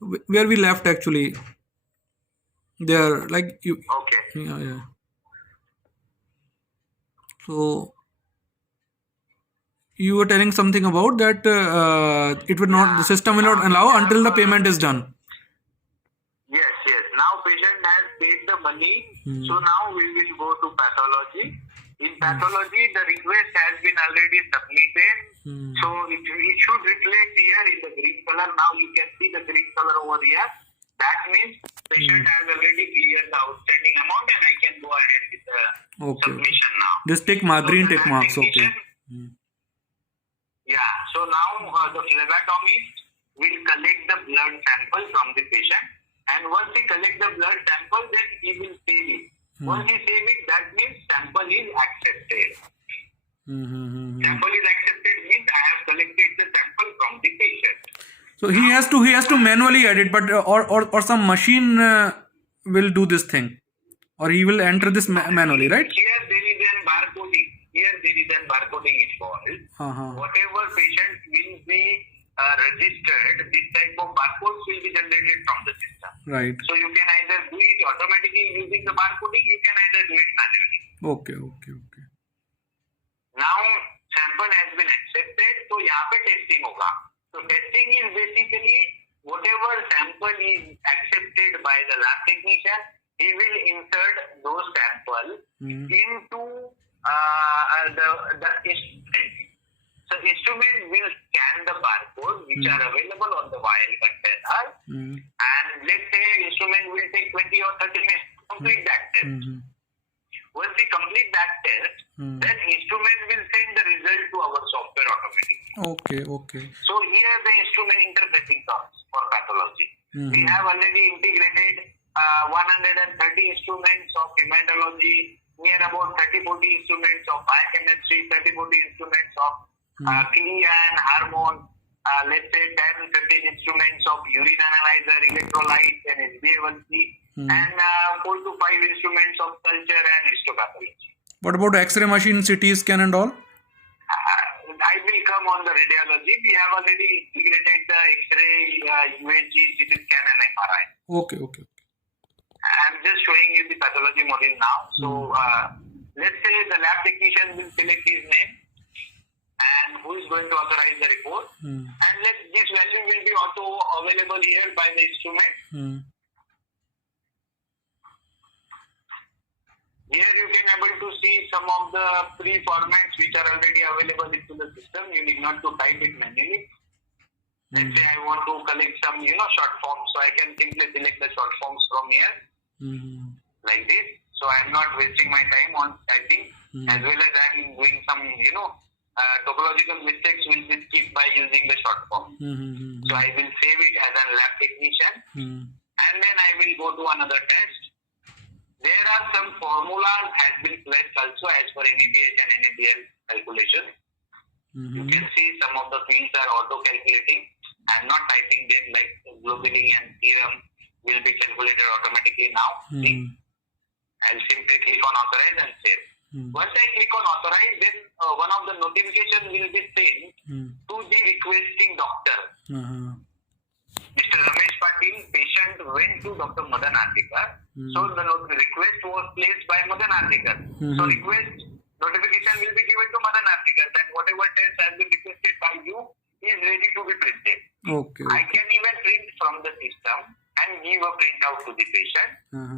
where we left actually. There, like you. Okay. Yeah, yeah. So you were telling something about that. It would not. The Yeah. system will Now not we allow have, until the payment is done. yes, yes. Now patient has paid the money. So now we will go to pathology. In pathology, the request has been already submitted. So it should reflect here in the green color. Now you can see the green color over here. That means patient has already cleared the outstanding amount and I can go ahead with the Okay. submission now. This tick So green the tick lab marks. Okay. technician, yeah. So now the phlebotomist will collect the blood sample from the patient, and once he collect the blood sample, then he will save it. Once he save it, that means sample is accepted. Sample is accepted means I have collected the sample from the patient. So he has to manually edit, but or some machine will do this thing, or he will enter this manually, right? Here there is an barcoding. Here there is an barcoding involved. Whatever patient will be registered, this type of barcodes will be generated from the system. Right. So you can either do it automatically using the barcoding, you can either do it manually. Okay, okay, okay. Now sample has been accepted, so यहाँ पे testing होगा. So testing is basically whatever sample is accepted by the lab technician, he will insert those samples into the instrument. So instrument will scan the barcode which are available on the vial container, and let's say instrument will take 20 or 30 minutes to complete that test. Once we complete that test, then instrument will send the result to our software automatically. Okay, okay. So here the instrument interfacing comes for pathology. We have already integrated 130 instruments of hematology, near about 30-40 instruments of biochemistry, 30-40 instruments of CLIA and hormone, let's say 10-15 instruments of urine analyzer, electrolytes and HbA1c, and 4 to 5 instruments of culture and histopathology. What about X-ray machine, CT scan and all? I will come on the radiology. We have already integrated the X-ray, USG, CT scan and MRI. Okay, okay. I'm just showing you the pathology module now. So let's say the lab technician will select his name and who is going to authorize the report. And this value will be auto available here by the instrument. Here you can able to see some of the pre-formats which are already available into the system. You need not to type it manually. Let's say I want to collect some, short forms. So I can simply select the short forms from here, like this. So I'm not wasting my time on typing, as well as I'm doing some, topological mistakes will be skipped by using the short form. So I will save it as a lab technician, and then I will go to another test. There are some formulas has been placed also as per NABH and NABL calculation. You can see some of the fields are auto-calculating. I'm not typing them like globulin and serum will be calculated automatically now. See? I'll simply click on authorize and save. Once I click on authorize, then one of the notifications will be sent to the requesting doctor. Mr. Ramesh Patil, patient went to Dr. Madan Artikar. So the request was placed by Madan Artikar. So request notification will be given to Madan Artikar that whatever test has been requested by you is ready to be printed. Okay. I can even print from the system and give a printout to the patient.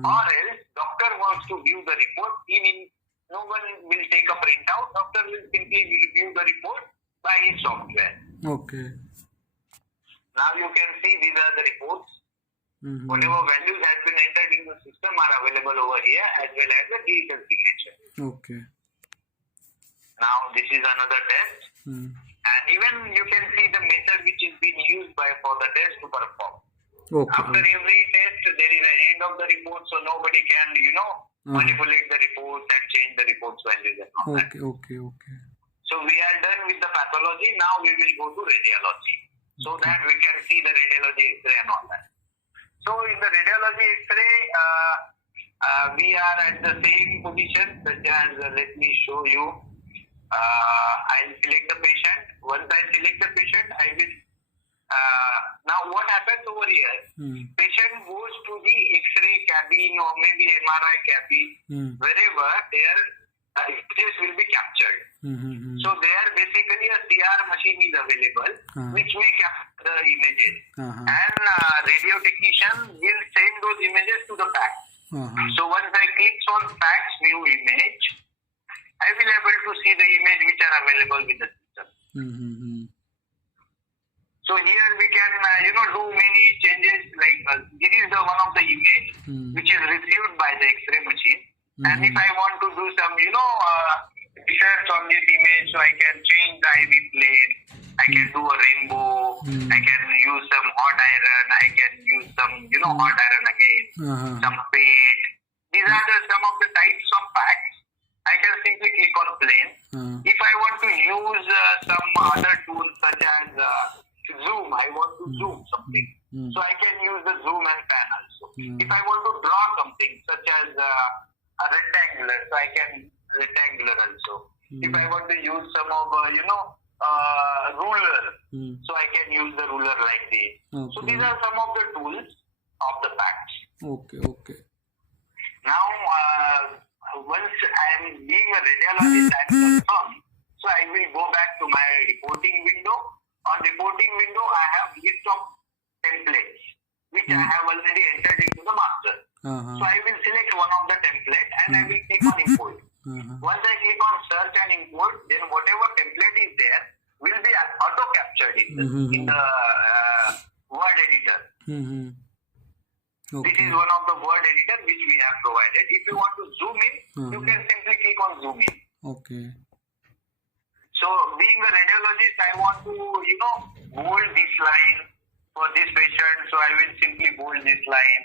Or else doctor wants to view the report. No one will take a printout. Doctor will simply review the report by his software. Okay. Now you can see these are the reports. Whatever values has been entered in the system are available over here as well as the digital signature. Okay. Now this is another test. And even you can see the method which is being used for the test to perform. Okay. After every test there is an end of the report, so nobody can, manipulate the reports and change the report's values and all that. Okay. So we are done with the pathology. Now we will go to radiology. So that we can see the radiology X-ray and all that. So in the radiology X-ray, we are at the same position such as, let me show you. I'll select the patient. Once I select the patient, I will Now what happens over here? Patient goes to the X-ray cabin or maybe MRI cabin, wherever their images will be captured. So there basically a CR machine is available which may capture the images, and radio technician will send those images to the fax. So once I click on fax view image, I will able to see the image which are available with the system. So here we can do many changes, like this is the one of the image which is received by the X-ray machine, and if I want to do some research on this image, so I can change the IV plane, I can do a rainbow, I can use some hot iron, I can use some hot iron again, some paint. These are some of the types of packs. I can simply click on plane. If I want to use some other tools such as zoom, I want to zoom something, so I can use the zoom and pan also. If I want to draw something such as a rectangular, so I can rectangular also. If I want to use some of ruler, so I can use the ruler like this. So these are some of the tools of the packs. Okay. Now once I am being a radiologist, I am confirmed, so I will go back to my reporting window. On reporting window, I have list of templates which I have already entered into the master. So I will select one of the template and I will click on import. Once I click on search and import, then whatever template is there will be auto captured in the word editor. This is one of the word editor which we have provided. If you want to zoom in, you can simply click on zoom in. Okay. So being a radiologist, I want to bold this line for this patient, so I will simply bold this line.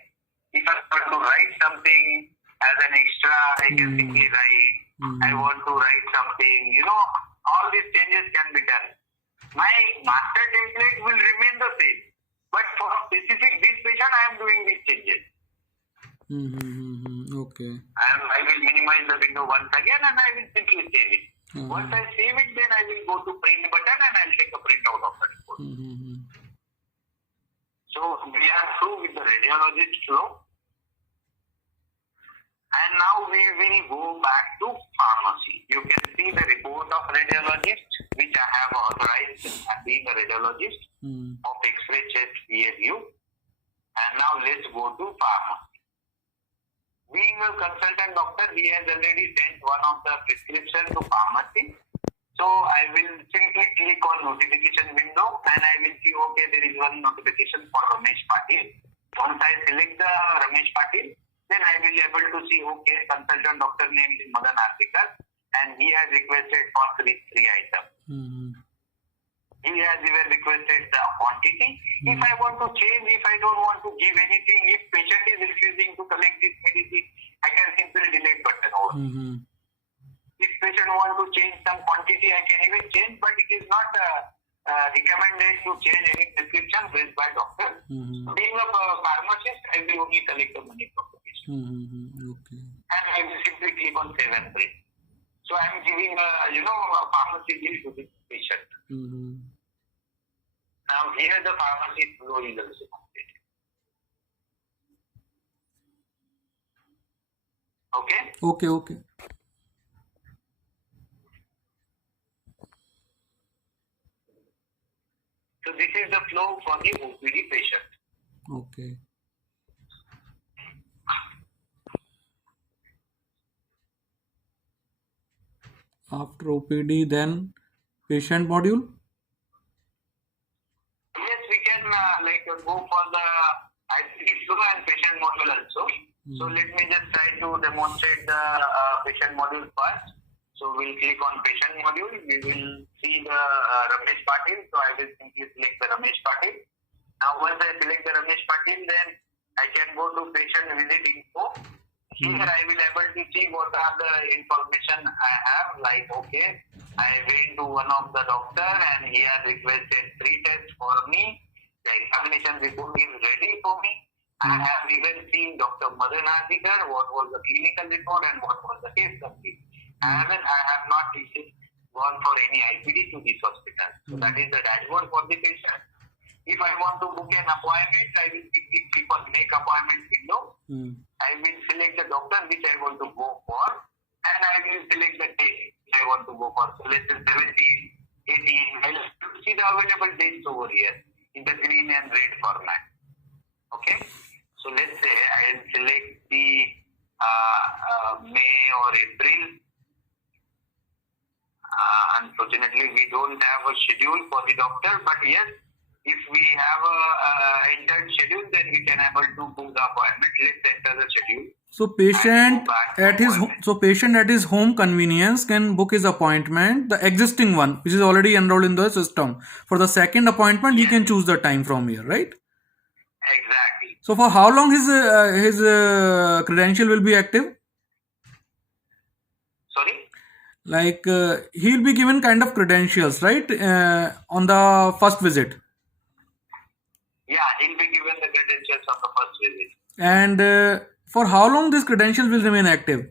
If I want to write something as an extra, I can simply write. I want to write something, all these changes can be done. My master template will remain the same, but for specific this patient, I am doing these changes. Okay. And I will minimize the window once again and I will simply save it. Once I save it, then I will go to print button and I'll take a printout of the report. So we are through with the radiologist flow. And now we will go back to pharmacy. You can see the report of radiologist which I have authorized as being a radiologist of X-ray chest PSU. And now let's go to pharmacy. Being a consultant doctor, he has already sent one of the prescription to pharmacy. So I will simply click on notification window and I will see, okay, there is one notification for Ramesh Patil. Once I select the Ramesh Patil, then I will able to see, okay, consultant doctor name is Madan Artikar and he has requested for three items. He has even requested the quantity. If I want to change, if I don't want to give anything, if patient is refusing to collect this medicine, I can simply delete button over. If patient want to change some quantity, I can even change, but it is not recommended to change any prescription based by doctor. Being a pharmacist, I will only collect the money from the patient. Okay. And I will simply click on save and print. So I am giving a pharmacy bill to this patient. Now here the pharmacy flow is also completed. Okay? Okay. So this is the flow for the OPD patient. Okay. After OPD, then patient module? Yes, we can go for the ICD flow and patient module also. So let me just try to demonstrate the patient module first. So we'll click on patient module. We will see the Ramesh Patil. So I will simply select the Ramesh Patil. Now once I select the Ramesh Patil, then I can go to patient visit info. Here I will able to see what are the information I have. Like, okay, I went to one of the doctor and he has requested 3 tests for me. The examination report is ready for me. I have even seen Dr. Madan Artikar, what was the clinical report and what was the case complete. I have not gone for any IPD to this hospital. So that is the dashboard for the patient. If I want to book an appointment, I will click on make appointment window. I will select the doctor which I want to go for, and I will select the date which I want to go for. So let's say 17, 18. I'll see the available dates over here in the green and red format. Okay. So let's say I'll select the May or April. Unfortunately, we don't have a schedule for the doctor, but yes, if we have a entered schedule, then we can able to book the appointment. Let's enter the schedule. So patient at his home convenience can book his appointment, the existing one which is already enrolled in the system. For the second appointment, he can choose the time from here, right? Exactly. So for how long his credential will be active? Sorry? Like he'll be given kind of credentials, right? On the first visit. Yeah, he'll be given the credentials on the first visit. And for how long this credential will remain active?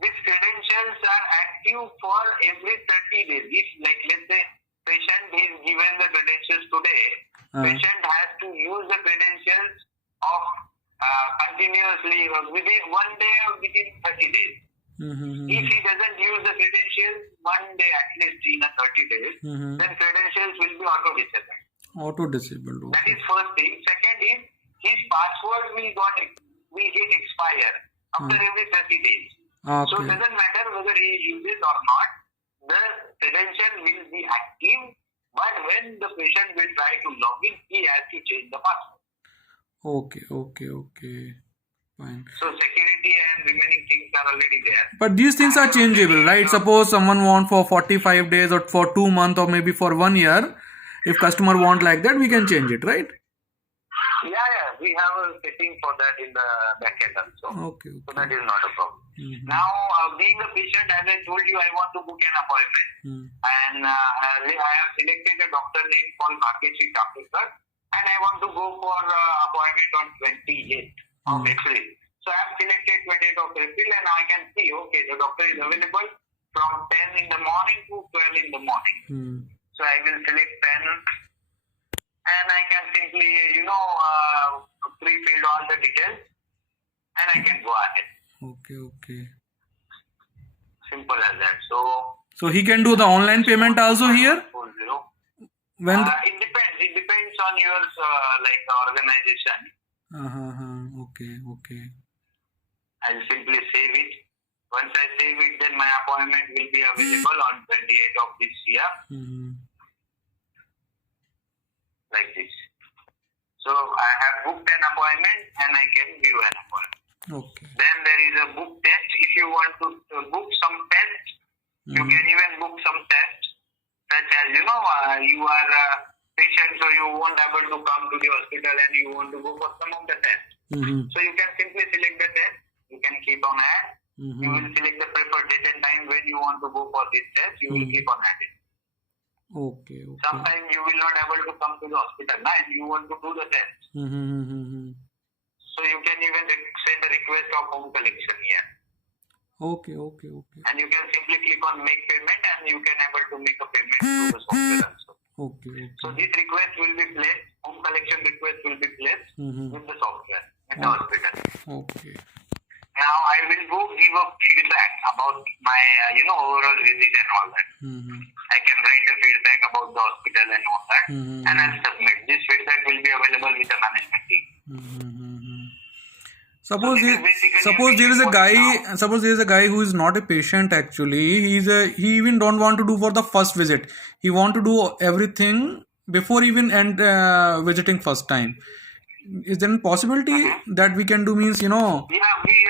These credentials are active for every 30 days. If, like, let's say, patient is given the credentials today, patient has to use the credentials of continuously within 1 day or within 30 days. If he doesn't use the credentials 1 day at least in a 30 days, then credentials will be auto-disabled. Auto-disabled. That is first thing. Second is his password will get expired after every 30 days. Okay. So it doesn't matter whether he uses or not, the credential will be active, but when the patient will try to log in, he has to change the password. Okay. Fine. So security and remaining things are already there. But these things are changeable, right? Suppose someone want for 45 days or for 2 months or maybe for 1 year. If customer want like that, we can change it, right? Yeah. We have a setting for that in the backend also. Okay. So that is not a problem. Now, being a patient, as I told you, I want to book an appointment. And I have selected a doctor name called Bhagyashree Kapurkar, and I want to go for appointment on 28th of April. So I have selected 28th of April, and I can see, okay, the doctor is available from 10 in the morning to 12 in the morning. So I will select 10, and I can simply, pre-fill all the details, and I can go ahead. Okay. Simple as that. So he can do the online payment also here? When it depends. It depends on your organization. Okay. I'll simply save it. Once I save it, then my appointment will be available on 28th of this year. Like this. So I have booked an appointment and I can give an appointment. Okay. Then there is a book test. If you want to book some tests, you can even book some tests, such as you are a patient, so you won't able to come to the hospital and you want to go for some of the tests. So you can simply select the test. You can keep on add. You will select the preferred date and time when you want to go for this test. You will keep on adding. Okay. Sometimes you will not able to come to the hospital and you want to do the test. So you can even send a request of home collection here. Okay. And you can simply click on make payment and you can able to make a payment through the software also. Okay. So this request will be placed, home collection request will be placed with the software at the hospital. Okay. Now I will go give a feedback about my overall visit and all that. I can write a feedback about the hospital and all that, and I'll submit. This feedback will be available with the management team. Suppose there is a guy who is not a patient actually. He even don't want to do for the first visit. He want to do everything before even visiting first time. Is there a possibility that we can do means Yeah, we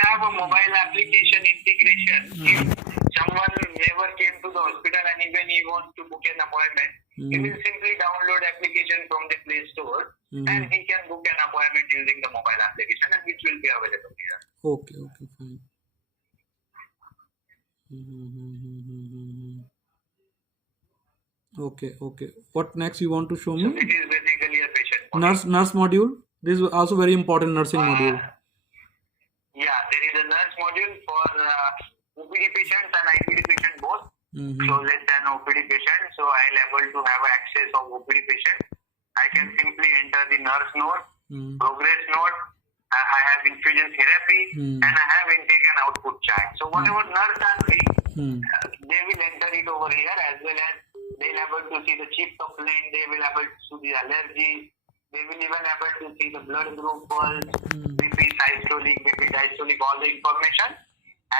have a mobile application integration. If someone never came to the hospital and even he wants to book an appointment, he will simply download application from the Play Store and he can book an appointment using the mobile application and which will be available here. Okay, fine. Okay. What next you want to show me? So it is basically a patient module. Nurse module. This is also very important nursing module. Yeah, there is a nurse module for OPD patients and IPD patients both. So let's say an OPD patient, so I'll able to have access of OPD patient I can simply enter the nurse note, Hmm. progress note, I have infusion therapy, and I have intake and output chart. So whatever nurse are doing, Hmm. they will enter it over here, as well as they will able to see the chief complaint, they will able to see the allergy, they will even able to see the blood group, pulse, BP, systolic, BP, diastolic, all the information,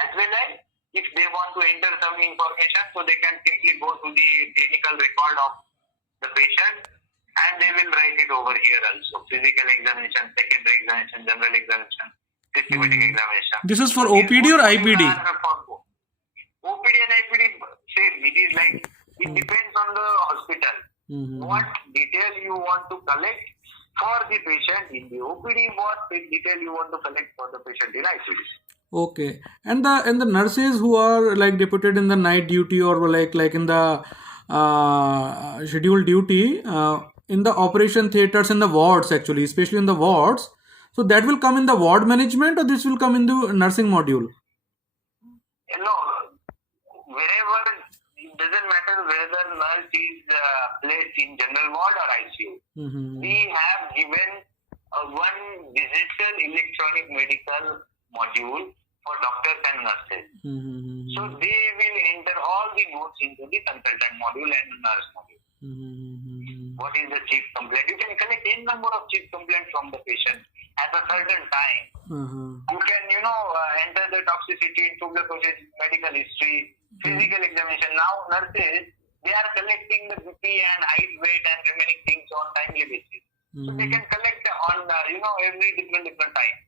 as well as if they want to enter some information, so they can simply go to the clinical record of the patient, and they will write it over here also. Physical examination, secondary examination, general examination, systematic examination. This is for So these OPD or both IPD? modules are for both. OPD and IPD, same. It is like, it depends on the hospital. What detail you want to collect for the patient in the OPD, what detail you want to collect for the patient in IPD. Okay. And the nurses who are like deputed in the night duty or like in the scheduled duty in the operation theaters in the wards, actually, especially in the wards. So that will come in the ward management, or this will come in the nursing module? You know, wherever, it doesn't matter whether nurse is placed in general ward or ICU. We have given one digital electronic medical module for doctors and nurses. So they will enter all the notes into the consultant module and nurse module. What is the chief complaint? You can collect n number of chief complaints from the patient at a certain time. You can, enter the toxicity, tuberculosis, medical history, physical examination. Now nurses, they are collecting the BP and height, weight and remaining things on timely basis. So they can collect on, every different time.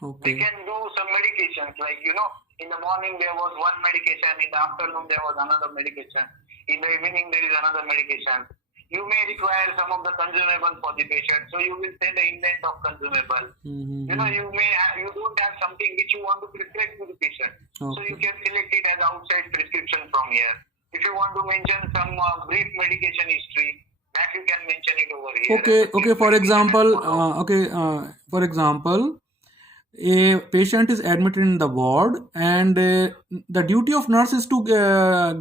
Okay. They can do some medications, like, in the morning there was one medication, in the afternoon there was another medication, in the evening there is another medication. You may require some of the consumable for the patient, so you will send the indent of consumable. You don't have something which you want to prescribe to the patient, so you can select it as outside prescription from here. If you want to mention some brief medication history, that you can mention it over here. Okay. For example, a patient is admitted in the ward, and the duty of nurse is to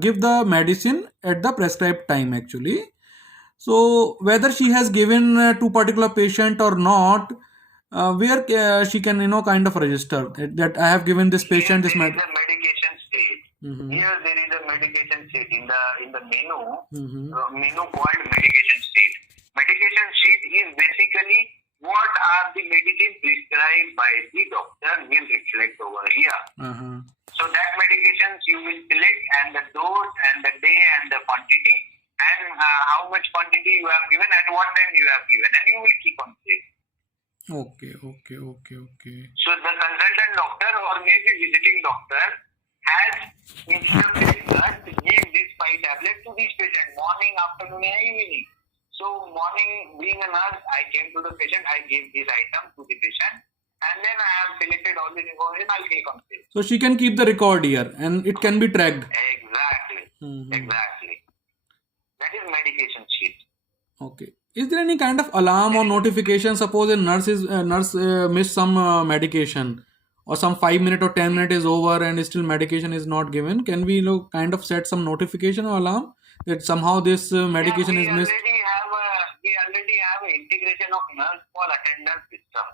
give the medicine at the prescribed time, actually. So whether she has given to particular patient or not, where she can kind of register that I have given this patient this Here there is a medication state. Here there is a medication state in the menu. Menu called medication state. Medication sheet is basically what are the medicine prescribed by the doctor will reflect over here. So that medications you will select, and the dose and the day and the quantity, and how much quantity you have given and what time you have given, and you will keep on saying. Okay. So the consultant doctor or maybe visiting doctor has instructed us to give this 5 tablets to this patient morning, afternoon, and evening. So morning, being a nurse, I came to the patient, I gave this item to the patient, and then I have selected all this information, I'll click on save. So she can keep the record here, and it can be tracked. Exactly. Exactly. That is medication sheet. Okay. Is there any kind of alarm or notification? Suppose a nurse missed some medication, or some 5 minute or 10 minute is over and still medication is not given. Can we kind of set some notification or alarm that somehow this medication is missed? We already have an integration of nurse call attendance system.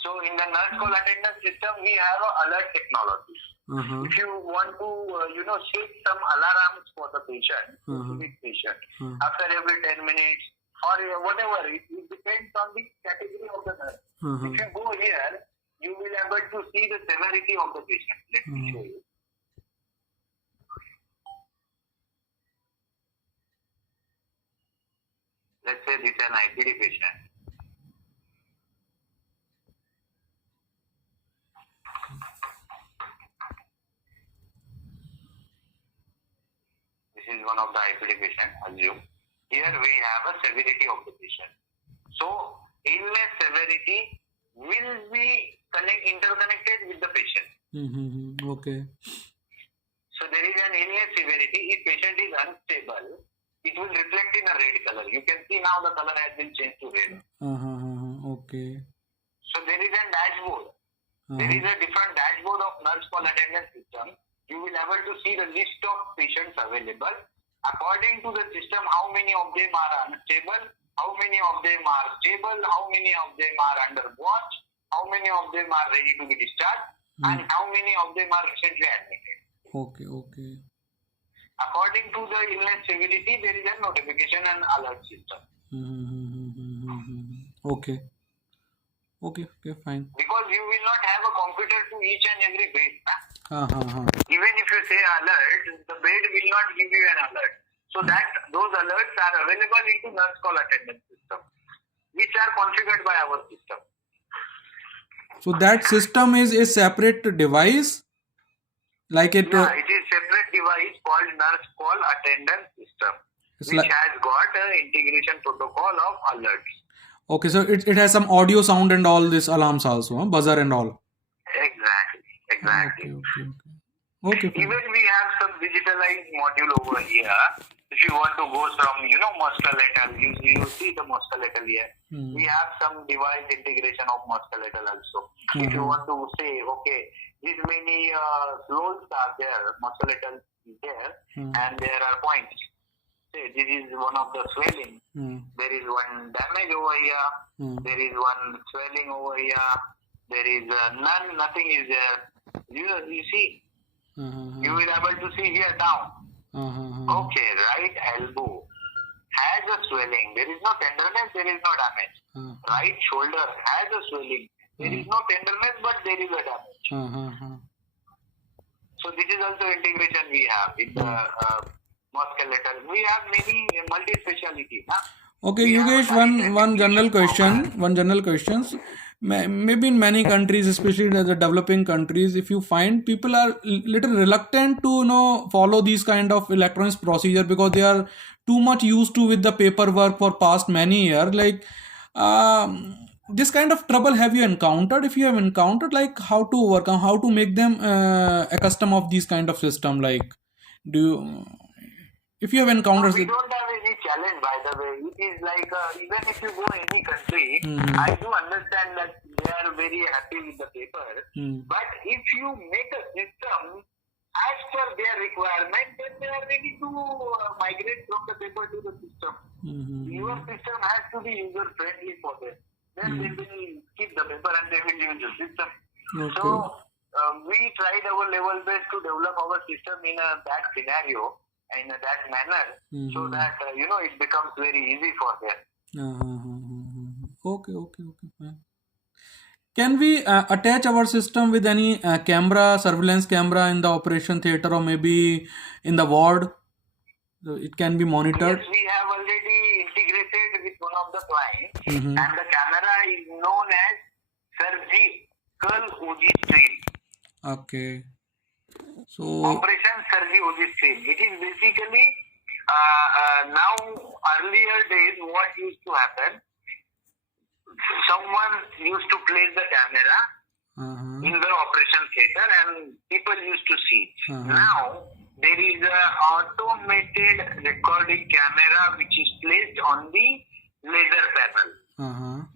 So in the nurse call attendance system, we have an alert technology. If you want to, set some alarms for the patient, specific patient, after every 10 minutes or whatever, it depends on the category of the nurse. If you go here, you will be able to see the severity of the patient. Let me show you. Let's say this is an IPD patient. This is one of the IPD patient, assume. Here we have a severity of the patient. So illness severity will be interconnected with the patient. Okay. So there is an illness severity. If patient is unstable, it will reflect in a red color. You can see now the color has been changed to red. Okay. So there is a dashboard. There is a different dashboard of nurse call attendance system. You will be able to see the list of patients available According to the system, how many of them are unstable, how many of them are stable, how many of them are under watch, how many of them are ready to be discharged, and how many of them are recently admitted. Okay, okay. According to the illness severity, there is a notification and alert system. Okay. Okay, okay, fine. Because you will not have a computer to each and every bed. Uh-huh. Even if you say alert, the bed will not give you an alert. So that those alerts are available into nurse call attendance system, which are configured by our system. So that system is a separate device, like it. Yeah, it is separate device called nurse call attendance system, It's which like, has got an integration protocol of alerts. okay, so it has some audio, sound, and all this alarms also, huh? Buzzer and all. Exactly. Okay, fine. Even we have some digitalized module over here. If you want to go from, musculoskeletal, you see the musculoskeletal here. We have some device integration of musculoskeletal also. If you want to say, okay, these many flows are there, musculoskeletal is there, and there are points. Say, this is one of the swelling. There is one damage over here. There is one swelling over here. There is nothing is there. You see. You will be able to see here down. Okay, right elbow has a swelling. There is no tenderness, there is no damage. Right shoulder has a swelling. There is no tenderness, but there is a damage. So this is also integration we have in the musculoskeletal. We have many multi-speciality. Okay, We have Yogesh, a one general questions. Maybe in many countries, especially in the developing countries, if you find people are little reluctant to follow these kind of electronics procedure because they are too much used to with the paperwork for past many years. Like this kind of trouble have you encountered? If you have encountered, like how to overcome, how to make them accustomed of these kind of system, like if you have encountered We don't have any challenge, by the way. It is like, even if you go any country, I do understand that they are very happy with the paper. But if you make a system as per their requirement, then they are ready to migrate from the paper to the system. Your system has to be user-friendly for them. Then they will keep the paper and they will use the system. Okay. So, we tried our level best to develop our system in that scenario, in that manner, so that it becomes very easy for them. Okay, fine. Can we attach our system with any camera, surveillance camera in the operation theater or maybe in the ward? So it can be monitored. Yes, we have already integrated with one of the clients, and the camera is known as surgical OG stream. Okay. So Operation Surgery OG stream. It is basically now, earlier days, what used to happen, someone used to place the camera in the operation theater and people used to see. Now, there is an automated recording camera which is placed on the laser panel.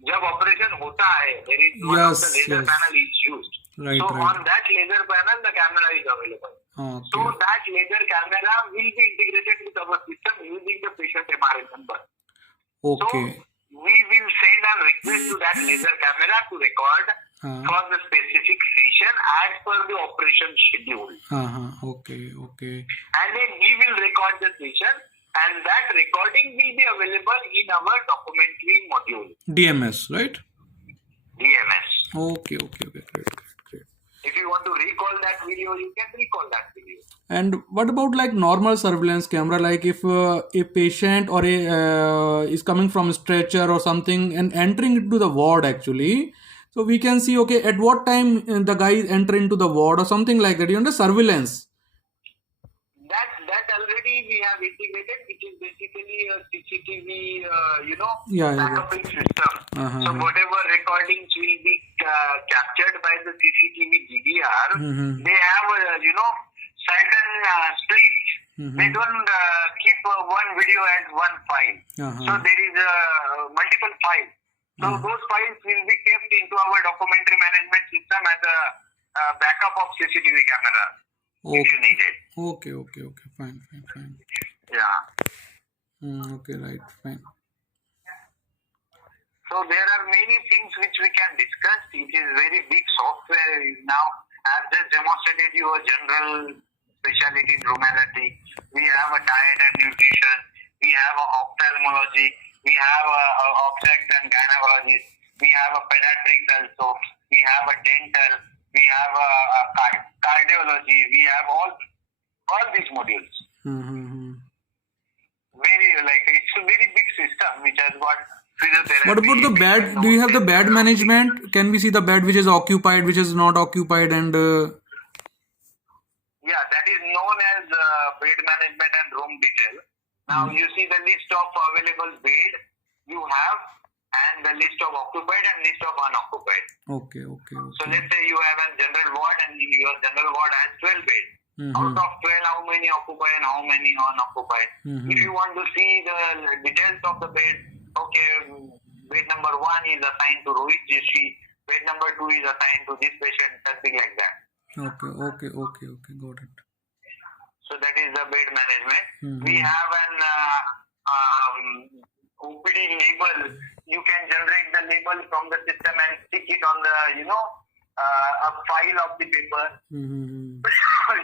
जब operation होता है, there is one of the laser panel is used. Right. On that laser panel, the camera is available. Okay. So that laser camera will be integrated with our system using the patient MRI number. Okay. So we will send a request to that laser camera to record for the specific session as per the operation schedule. Okay. And then we will record the session, and that recording will be available in our documentary module. DMS, right? DMS. Okay. Great. If you want to recall that video, you can recall that video. And what about like normal surveillance camera? Like if a patient or is coming from a stretcher or something and entering into the ward actually, so we can see, okay, at what time the guy enter into the ward or something like that. Surveillance. That already we have integrated, which is basically a CCTV, backup system. So whatever recordings will be captured by the CCTV DVR, they have, certain splits. They don't keep one video as one file. So there is multiple files. So those files will be kept into our documentary management system as a backup of CCTV camera. If you need it. Okay, fine. Yeah. Okay, right, fine. So there are many things which we can discuss. It is very big software now. I've just demonstrated you a general specialty in rheumatology. We have a diet and nutrition. We have a ophthalmology. We have a obstetrics and gynecologist. We have a pediatrics also. We have a dental. We have a cardiology. We have all these modules. Mm-hmm. Very it's a very big system which has got physiotherapy. What about the bed? Do you have the bed management? Can we see the bed which is occupied, which is not occupied, and Yeah, that is known as bed management and room detail. Now you see the list of available bed you have and the list of occupied and list of unoccupied. okay. So let's say you have a general ward and your general ward has 12 beds. Out of 12, how many occupied and how many unoccupied? If you want to see the details of the bed, okay, bed number 1 is assigned to Rohit Joshi, bed number 2 is assigned to this patient, something like that. Okay, got it. So that is the bed management. We have an OPD label. You can generate the label from the system and stick it on the, a file of the paper.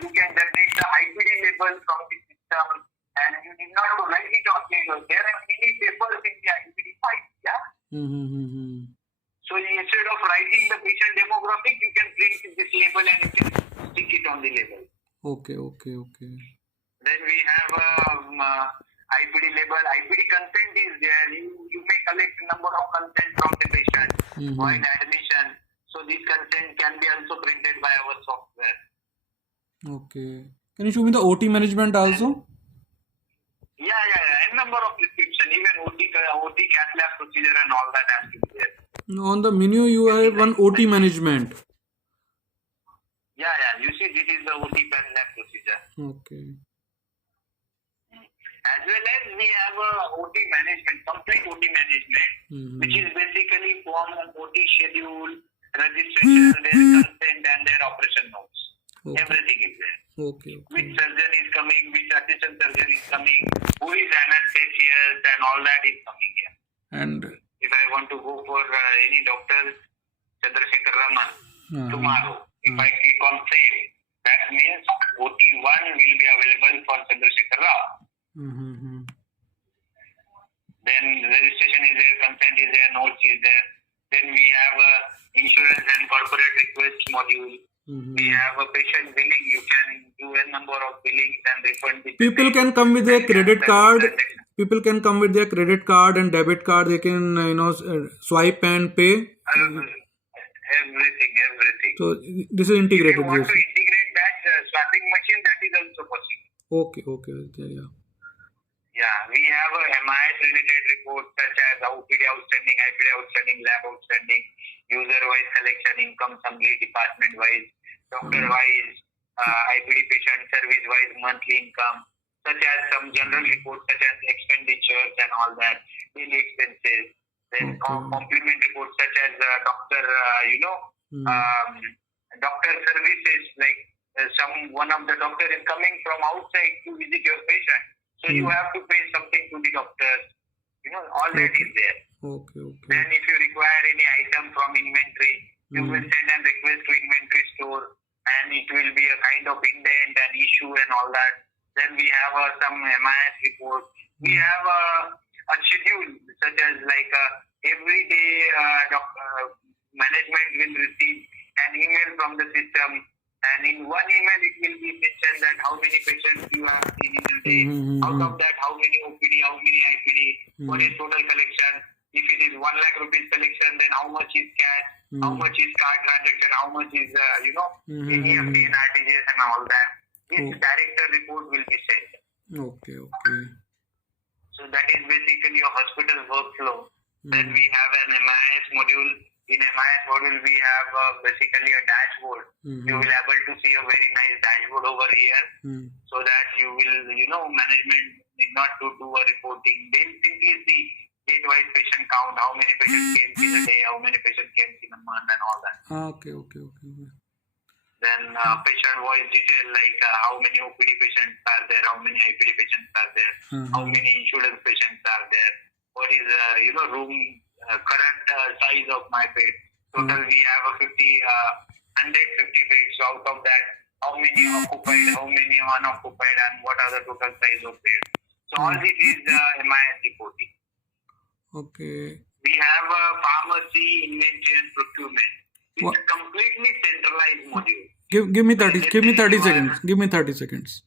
You can generate the IPD label from the system and you need not to write it on paper. There are many papers in the IPD file. Yeah. So instead of writing the patient demographic, you can print this label and you can stick it on the label. Okay. Then we have IPD label. IPD consent is there. You may collect number of consent from the patient while admission. So this consent can be also printed by our software. Okay. Can you show me the OT management also? Yeah. A number of prescription, even OT cath lab procedure and all that has to be there. On the menu, you have one OT management. Yeah. You see, this is the OT cath lab procedure. Okay. As well as we have a OT management, complete OT management, which is basically form of OT schedule, registration, their consent and their operation notes. Okay. Everything is there. Okay. Which surgeon is coming, which assistant surgeon is coming, who is anesthesiast and all that is coming here. And if I want to go for any doctor, Chandrasekhar Raman, tomorrow, if I click on save, that means OT1 will be available for Chandrasekhar Rao. Then registration is there, consent is there, notes is there. Then we have a insurance and corporate request module. We have a patient billing. You can do a number of billings and refund. People can come with their credit card. People can come with their credit card and debit card. They can swipe and pay. Everything. So this is integrated. If you want to integrate that swapping machine, that is also possible. Okay. Yeah, we have a MIS related reports such as OPD outstanding, IPD outstanding, lab outstanding, user-wise collection, income summary, department-wise, doctor-wise, IPD patient service-wise monthly income, such as some general reports such as expenditures and all that, daily expenses, then complement reports such as doctor, doctor services, like one of the doctor is coming from outside to visit your patient. So you have to pay something to the doctors. All that is there. Okay. Then if you require any item from inventory, you will send a request to inventory store and it will be a kind of indent and issue and all that. Then we have some MIS report. We have a schedule such as every day management will receive an email from the system. And in one email, it will be mentioned that how many patients you have seen in a day. Out of that, how many OPD, how many IPD, what is total collection. If it is 1 lakh rupees collection, then how much is cash, how much is card transaction, how much is, NEFT and RTGS and all that. This director report will be sent. Okay. So that is basically your hospital workflow. Then we have an MIS module. In MIS module, we have basically a dashboard. You will be able to see a very nice dashboard over here, so that you will, management need not to do a reporting. They'll simply see date-wise patient count, how many patients came in a day, how many patients came in a month, and all that. Okay. Then patient voice detail, like how many OPD patients are there, how many IPD patients are there, how many insurance patients are there, what is room current size of my bed. Total we have a 150 beds. So out of that, how many occupied, how many unoccupied, and what are the total size of beds. So all this is MIS reporting. Okay. We have a pharmacy, inventory and procurement. It's a completely centralized module. Give me 30 seconds. Give me 30 seconds.